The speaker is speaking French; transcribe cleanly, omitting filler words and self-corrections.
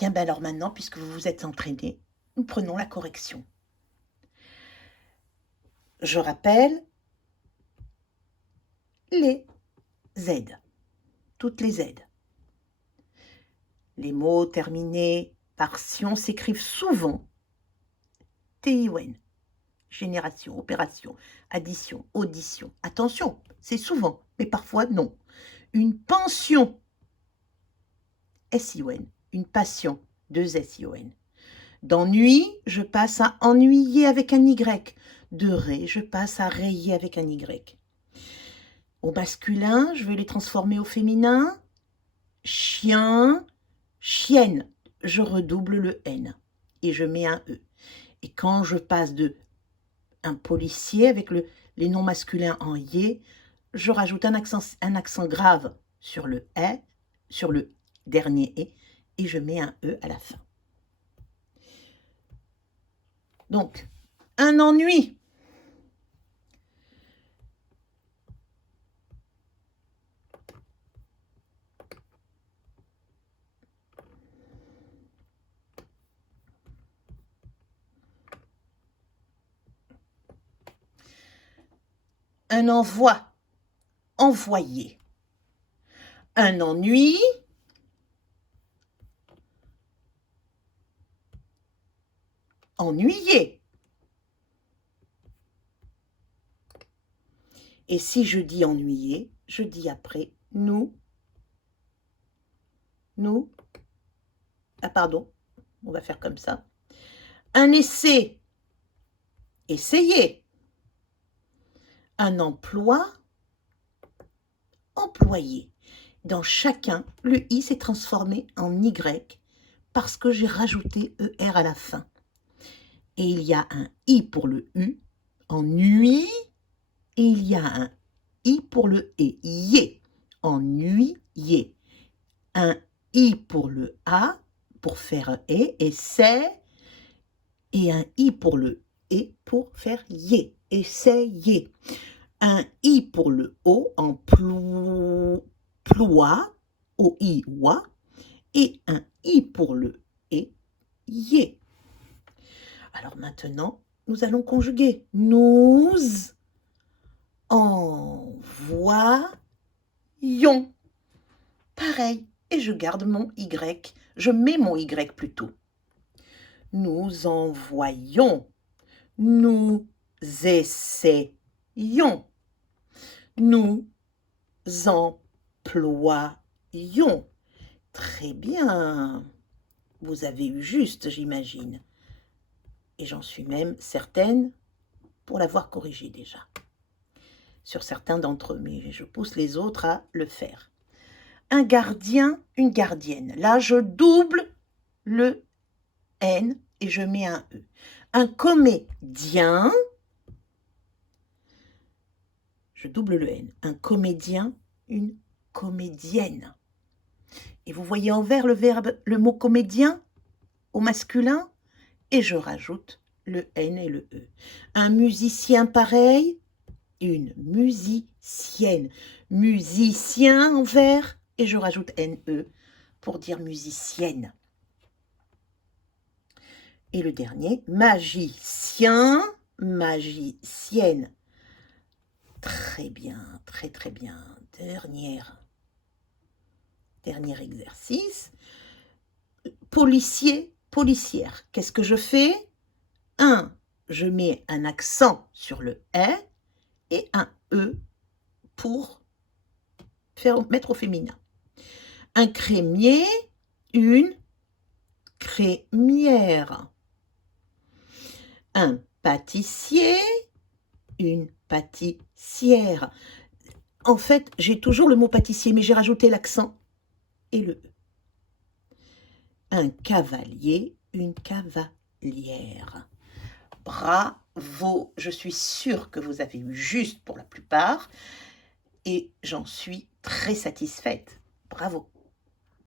Bien, ben alors maintenant, puisque vous vous êtes entraîné, nous prenons la correction. Je rappelle les Z, toutes les Z. Les mots terminés par sion s'écrivent souvent TION, génération, opération, addition, audition. Attention, c'est souvent, mais parfois non. Une pension, SION, une passion, 2 SION. D'ennui, je passe à ennuyer avec un Y. De ré, je passe à rayer avec un Y. Au masculin, je vais les transformer au féminin. Chien, chienne, je redouble le N et je mets un E. Et quand je passe de un policier avec les noms masculins en yé, je rajoute un accent grave sur le E, sur le dernier et je mets un E à la fin. Donc, un ennui. Un envoi, envoyer. Un ennui, ennuyer. Et si je dis ennuyer, je dis après nous. Ah pardon, on va faire comme ça. Un essai, essayer. Un emploi, employé. Dans chacun, le i s'est transformé en y parce que j'ai rajouté er à la fin. Et il y a un i pour le u, ennui, et il y a un i pour le e, yé, ennuyé. Un i pour le a, pour faire et c'est, et un i pour le et pour faire yé, essayer. Un i pour le o, emploi, o-i-wa, et un i pour le et, yé. Alors maintenant, nous allons conjuguer. Nous envoyons. Pareil, et je garde mon y, je mets mon y plutôt. Nous envoyons, nous essayons, nous employons. Très bien, vous avez eu juste, j'imagine. Et j'en suis même certaine pour l'avoir corrigé déjà. Sur certains d'entre eux, mais je pousse les autres à le faire. Un gardien, une gardienne. Là, je double le N et je mets un E. Un comédien, je double le N. Un comédien, une comédienne. Et vous voyez en vert le mot comédien au masculin et je rajoute le N et le E. Un musicien pareil, une musicienne. Musicien en vert et je rajoute NE pour dire musicienne. Et le dernier, magicien, magicienne. Très bien, très très bien. Dernier exercice. Policier, policière. Qu'est-ce que je fais? Je mets un accent sur le « et un « e » pour mettre au féminin. Un crémier, une crémière. Un pâtissier, une pâtissière. En fait, j'ai toujours le mot pâtissier, mais j'ai rajouté l'accent et le E. Un cavalier, une cavalière. Bravo, je suis sûre que vous avez eu juste pour la plupart et j'en suis très satisfaite. Bravo.